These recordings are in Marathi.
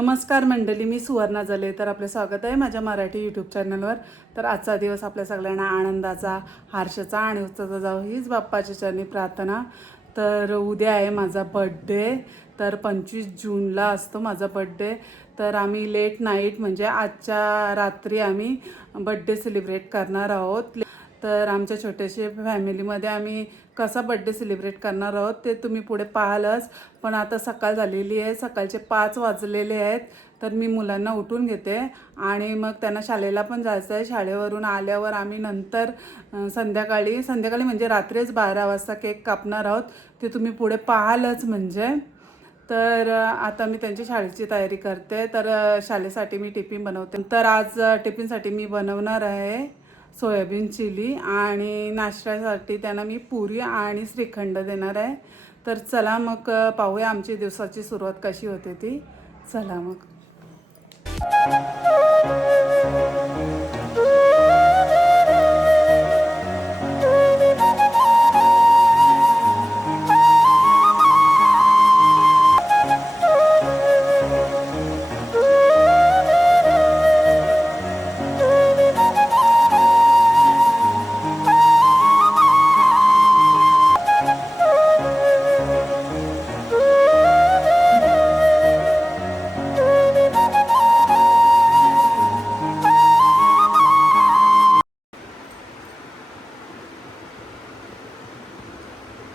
नमस्कार मंडळी, मी सुवर्णा जले. तर आपले स्वागत आहे माझ्या मराठी यूट्यूब चॅनलवर. तर आजचा दिवस आपल्या सगळ्यांना आनंदाचा, हर्षाचा आणि उत्साहाचा जावो हीच बाप्पाच्या चरणी प्रार्थना. तर उद्या आहे माझा बड्डे. तर 25 जूनला असतो माझा बड्डे. तर आम्ही लेट नाईट म्हणजे आजच्या रात्री आम्ही बड्डे सेलिब्रेट करणार आहोत. तर आमच्या छोट्याशा फॅमिलीमध्ये आम्ही कसा बड्डे सेलिब्रेट करणार आहोत ते तुम्ही पुढे पाहालच. पण आता सकाळ झालेली आहे, सकाळचे 5 वाजलेले आहेत. तर मी मुलांना उठून घेते आणि मग त्यांना शाळेला पण जायचं आहे. शाळेवरून आल्यावर आम्ही नंतर संध्याकाळी म्हणजे रात्रीच 12 वाजता केक कापणार आहोत. ते तुम्ही पुढे पाहालच म्हणजे. तर आता मी त्यांची शाळेची तयारी करते. तर शाळेसाठी मी टिफिन बनवते. तर आज टिफिनसाठी मी बनवणार आहे सोयाबीन चिली आणि नाश्त्यासाठी त्यांना मी पुरी आणि श्रीखंड देणार आहे. तर चला मग पाहूया आमची दिवसाची सुरुवात कशी होते ती. चला मग.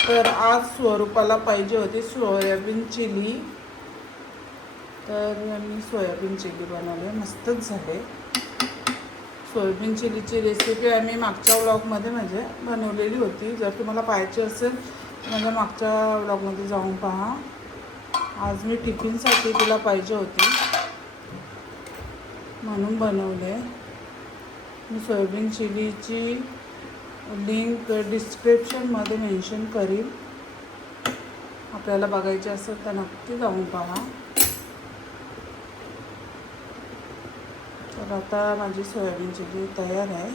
तर आज स्वरूपाला पाहिजे होती सोयाबीन चिली. तर मी सोयाबीन चिली बनवले, मस्तच झाले. सोयाबीन चिलीची रेसिपी आम्ही मागच्या व्लॉगमध्ये म्हणजे बनवलेली होती. जर तुम्हाला पाहायची असेल तर माझ्या मागच्या व्लॉगमध्ये जाऊन पहा. आज मी टिफिनसाठी तिला पाहिजे होती म्हणून बनवले. मी सोयाबीन चिलीची लिंक डिस्क्रिप्शनमध्ये मेन्शन करीन. आपल्याला बघायचे असेल तर नक्की जाऊन पहा. तर आता माझी सोयाबीन चिली तयार आहे.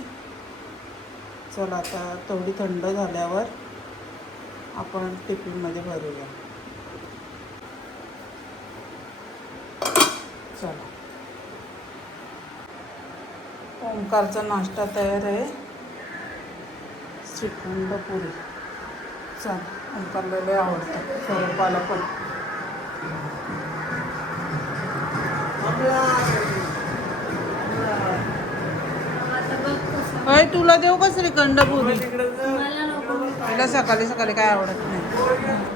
चला आता थोडी थंड झाल्यावर आपण टिफिनमध्ये भरूया. चला, ओंकारचा नाश्ता तयार आहे, श्रीखंड पुरी. चला, ओंकारला लय आवडतं, स्वरूपाला पण. होय, तुला देऊ का श्रीखंड पुरी? तिला सकाळी सकाळी काय आवडत नाही.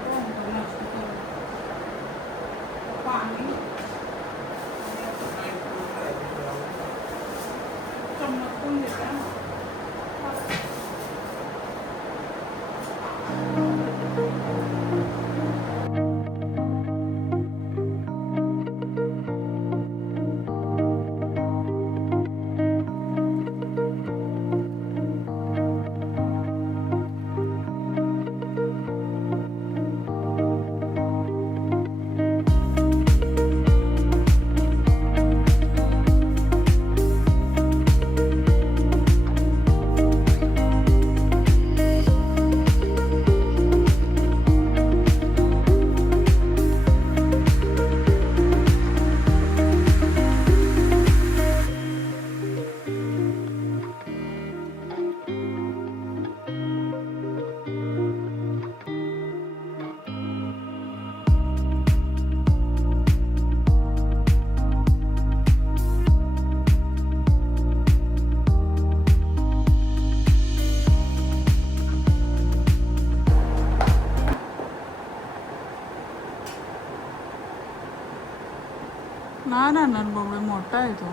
ना बघू, मोठा आहे तो.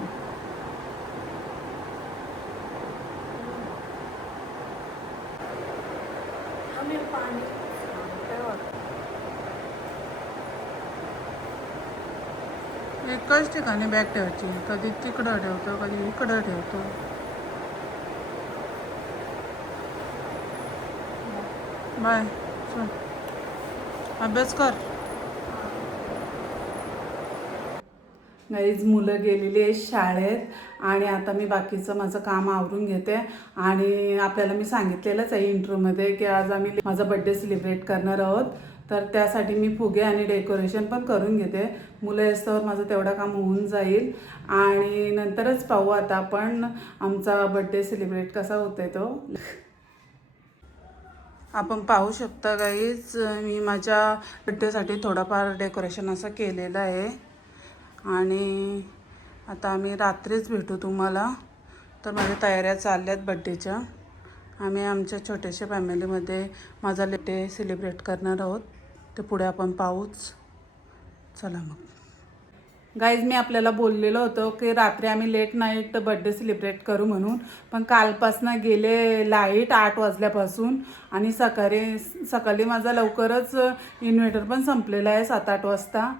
एकच ठिकाणी बॅग ठेवायची, कधी तिकडं ठेवतो कधी इकडं ठेवतो. बाय, चल अभ्यास कर. गाईज, मुलं गेलेली आहे शाळेत आणि आता मी बाकीचं माझं काम आवरून घेते. आणि आपल्याला मी सांगितलेलंच आहे इंट्रोमध्ये की आज आम्ही माझा बड्डे सेलिब्रेट करणार आहोत. तर त्यासाठी मी फुगे आणि डेकोरेशन पण करून घेते. मुलं येस्तवर माझं तेवढं काम होऊन जाईल आणि नंतरच पाहू आता आपण आमचा बड्डे सेलिब्रेट कसा होतोय तो. आपण पाहू शकता गाईज, मी माझ्या बड्डेसाठी थोडंफार डेकोरेशन असं केलेलं आहे आणि आता आम्ही रात्रीच भेटू तुम्हाला. तर माझ्या तयाऱ्या चालल्यात बड्डेच्या. आम्ही आमच्या छोट्याशा फॅमिलीमध्ये माझा बड्डे सेलिब्रेट करणार आहोत. ते पुढे आपण पाहूच. चला मग गाईज, मी आपल्याला बोललेलं होतं की रात्री आम्ही लेट नाईट बड्डे सेलिब्रेट करू म्हणून, पण कालपासनं गेले लाईट 8 वाजल्यापासून आणि सकाळी माझा लवकरच इन्व्हर्टर पण संपलेला आहे 7-8 वाजता.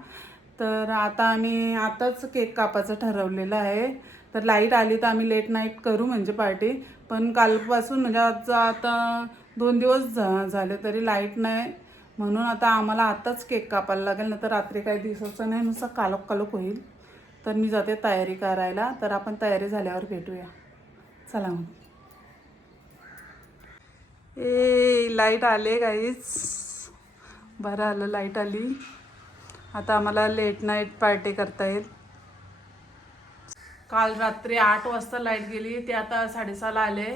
तर आता आम्ही आताच केक कापायचं ठरवलेलं आहे. तर लाईट आली तर आम्ही लेट नाईट करू म्हणजे पार्टी, पण कालपासून म्हणजे आता 2 दिवस झाले तरी लाईट नाही, म्हणून आता आम्हाला आताच केक कापायला लागेल, ना तर रात्री काही दिवसाचं नाही, नुसतं कालोख होईल. तर मी जाते तयारी करायला. तर आपण तयारी झाल्यावर भेटूया. चला मग. लाईट आले गाईज, बरं आलं लाईट आली. आता आम्हाला लेट नाईट पार्टी करता येईल. काल रात्री 8 वाजता लाईट गेली, ते आता 6:30ला आले.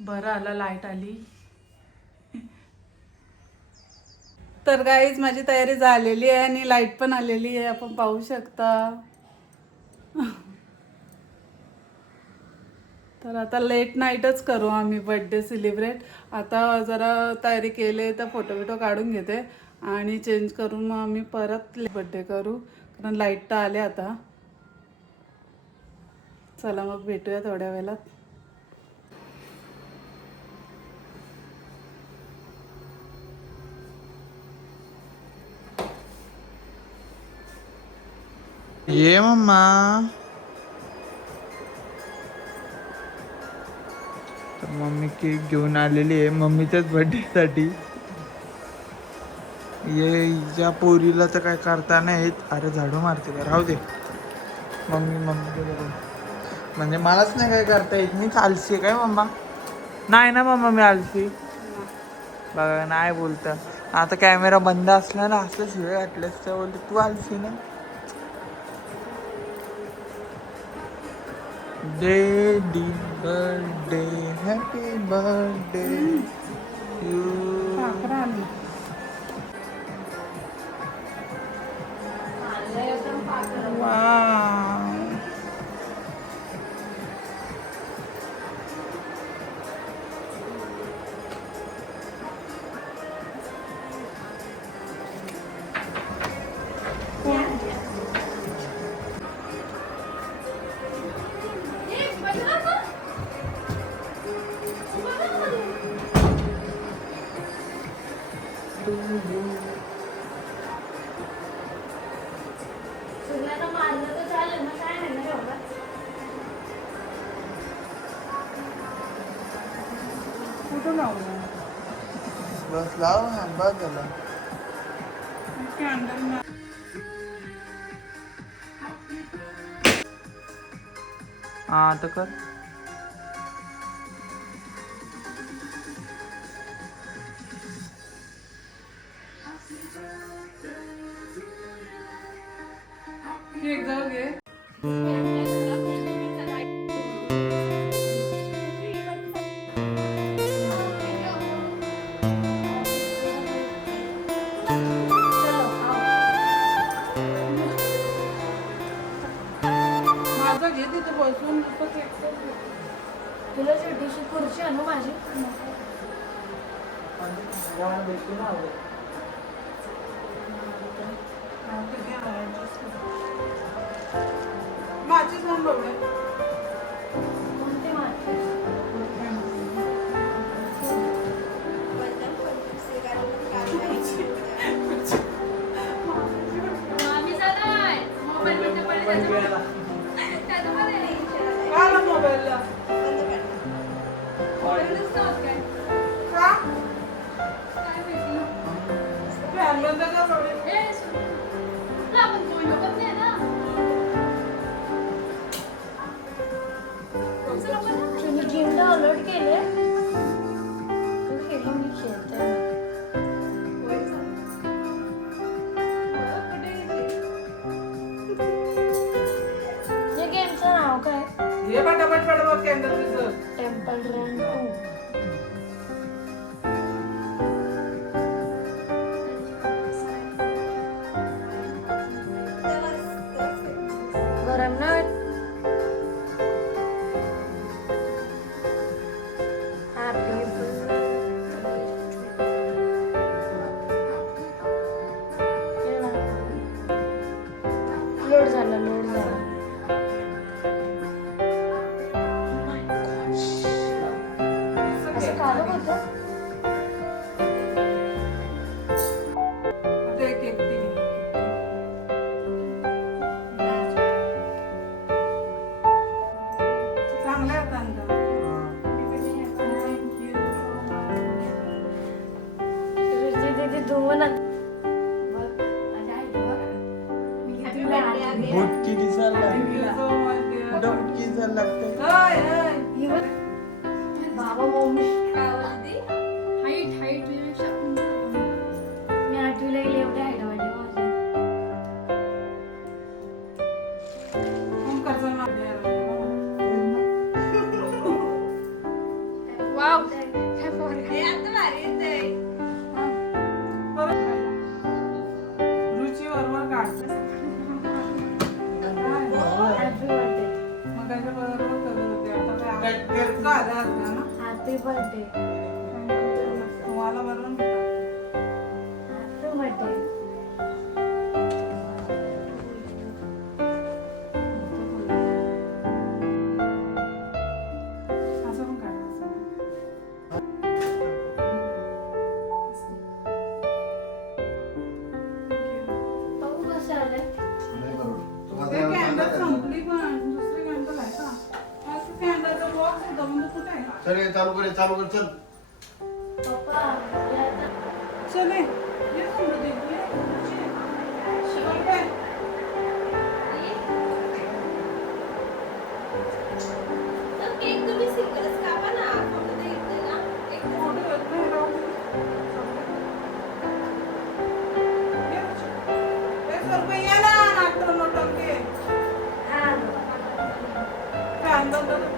बरं आलं लाईट आली. तर गाईज, माझी तयारी झालेली आहे आणि लाईट पण आलेली आहे, आपण पाहू शकता. तर आता लेट नाईटच करू आम्ही बड्डे सेलिब्रेट. आता जरा तयारी केली तर फोटो काढून घेते आणि चेंज करून मग आम्ही परत बड्डे करू, कारण लाईट तर आले आता. चला मग भेटूया थोड्या वेळात. ये मम्मा. तर मम्मी केक घेऊन आलेली आहे मम्मीच्याच बर्थडेसाठी. ये या पोरीला तर काय करता नाही येत. अरे झाडू मारते का, राहू दे. मम्मी म्हणजे मलाच नाही काय करता येत. मीच आलसी काय मम्मा? नाही ना मम्मा, मी आलसी बघा, नाही बोलता. आता कॅमेरा बंद असला ना असं शिवाय वाटलंच तर बोलते तू आलसी ना. Daddy birthday, happy birthday you. Wow. कुठं लावलं? बस लाव ना, बस झाला. कॅन्डल हा आता कर. केक जाऊ घे. माझा घे तिथे बसून नुसतं केक. तुला छोटीशी खुर्ची आणू माझी. माझी जाऊन बघूया. कोणती माझी? मामी जाणार मोबाईल मध्ये पडले काला मोबाईलला फॅन बंद का सोडे. तुम्ही गेम डाउनलोड केले? तू खेळून मी खेळते. ये पटापट पटापट कॅन्डल दिसत. Temple run 2. गरम ना लोड झाला असं काढत होतं. आता एक एकटी घे. चांगला आहे आता अंदाज. दीदी धुवून बुटकी दिसायला लागली. कुठं बुटकी दिसायला लागते? बाबा मम्मी हाईट मी 8वीला गेले एवढे हाईट वाढले माझे. वाव काय पोरगा. रुची बरोबर काढ. Happy birthday. मग त्याच्या बरोबर करत होते. आता काय आवडतं का आला असता ना हॅपी बर्थडे. तुम्हाला बरोबर हॅपी बर्थडे. असं पण काढायचं. बघू कसं आलंय. ते कॅन्डल संपली पण दुसरी कॅन्डल आहे का? असं कॅन्डलचा बॉक्स होता म्हणजे कुठे आहे? चल चालू कर चल. पप्पा या आता. चल ये. ये समृद्धी, ये. शिवाय काय? मोठं होत नाही, राहू दे. ये रुची. ए, स्वरूपा, ये ना, नाटक नोटंकी. हा. कॅन्डल तर-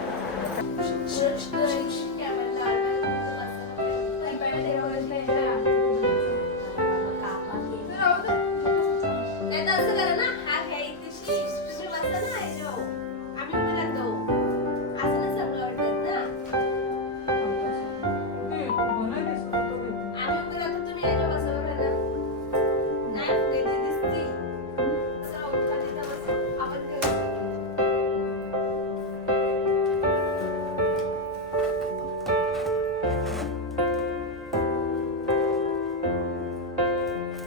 ते उभं नाही दिसत होतं ते.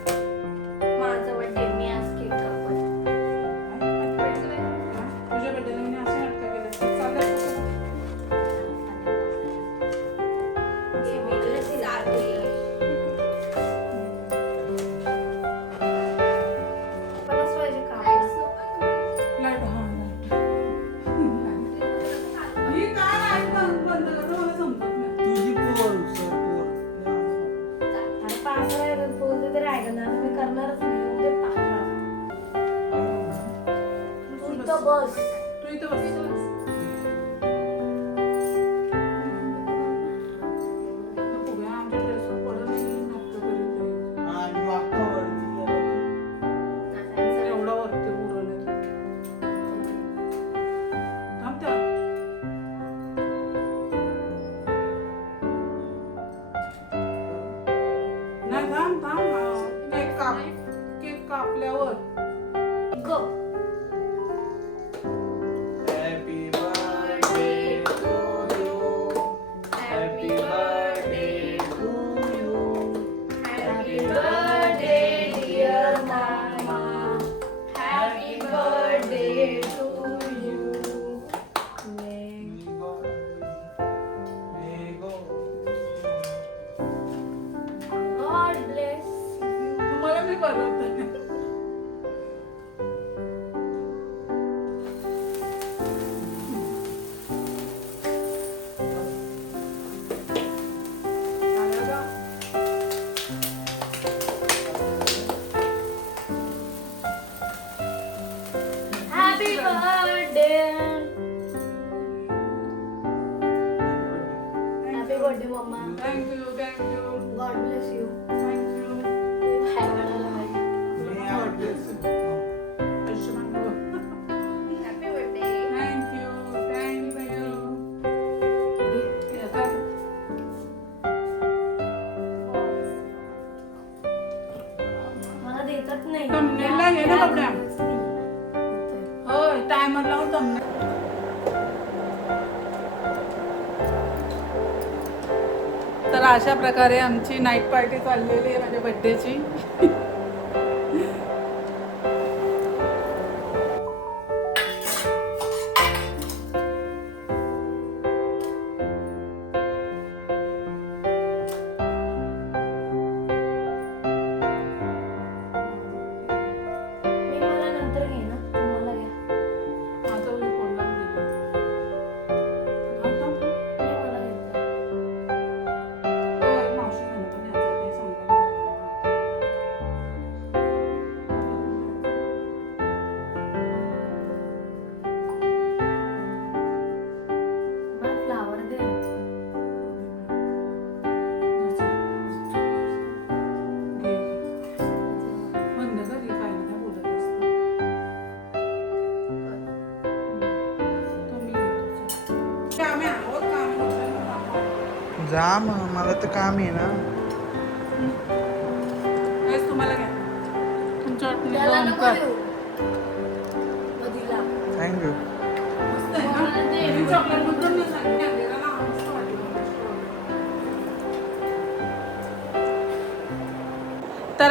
माझं बर्थडे मी आज केक कापत. तुझ्या बड्डेला मी अशी नाटकं केली. चाललंय कसं? हे वेगळंच आहे. पन्नास पाहिजे का लाईट, हां, लाईट. ही काय लाईट बंद करतो मला समजत नाही. तुझी पोर पोर. अरे पाच वेळा बोलते तरी ऐकणार मी करणारच नाही एवढे पाच. तू इथं बस. तू इथं बस. नको गं, आमच्या ड्रेसवर पडत नाही, नाटकं करीत नाही. आणि अख्खा वरती गेला. एवढा वरती उरण आहे. थांब त्या. नाही, थांब थांब. केक कापल्यावर गो. Happy birthday to you. Happy birthday to you. Happy birthday dear mama. Happy birthday to you. God bless you. तुम्हाला मी बनवते. Happy birthday thank you thank you God bless you. Thank you. Bye म्हणायला पाहिजे. God bless you. आयुष्यमान भव. Happy birthday. Thank you thank you. येतात. मला देतात नाही. thumbnail घे ना कपड्या. होय टायमर लावून thumbnail. तर अशा प्रकारे आमची नाईट पार्टी चाललेली आहे माझ्या बर्थडेची. मी मला नंतर घे ना. तुम्हाला घ्या. आता मी कोणाला दिलं? आता? हे मला घ्यायचं. होय, मावशी म्हणत होती आता ते सांगायला. मला फ्लावर दे. घे. बंद कर, हे काय नाही बोलत असतं. तुम्ही घेतो. आम्ही आहोत का? आम्ही दुसऱ्यांना दाखवू. जा मग मला तर काम आहे ना. हेच तुम्हाला घ्या. तुमच्या वाटणीचं त्याला नको ओंकार. देऊ. मधीला. थँक्यू. मस्त आहे ना? मला दे. मी chocolate बद्दल नाही सांगितलं. आपल्याला ना मस्त वाटलं. तर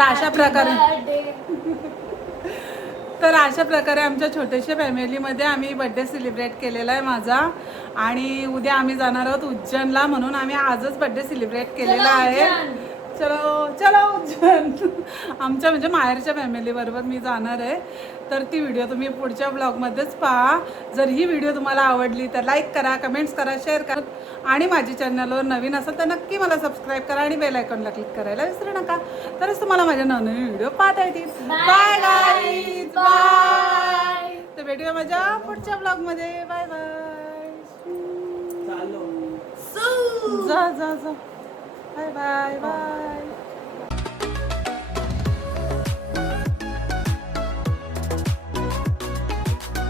अशा प्रकारे आमच्या छोट्याशा फॅमिलीमध्ये आम्ही बर्थडे सेलिब्रेट केलेला आहे माझा. आणि उद्या आम्ही जाणार आहोत उज्जैनला, म्हणून आम्ही आजच बर्थडे सेलिब्रेट केलेला आहे. चलो चलो उज्जैन. आमच्या म्हणजे माहेरच्या फॅमिलीबरोबर मी जाणार आहे. तर ती व्हिडिओ तुम्ही पुढच्या ब्लॉगमध्येच पहा. जर ही व्हिडिओ तुम्हाला आवडली तर लाईक करा, कमेंट्स करा, शेअर करा. आणि माझी चॅनलवर नवीन असेल तर नक्की मला सबस्क्राईब करा आणि बेल आयकॉनला क्लिक करायला विसरू नका. तरच तुम्हाला माझ्या नवनवीन व्हिडिओ पाहता येतील. Bye guys bye. तर भेटूया माझ्या पुढच्या ब्लॉगमध्ये. Bye bye. चालो. जा जा जा. Bye bye bye.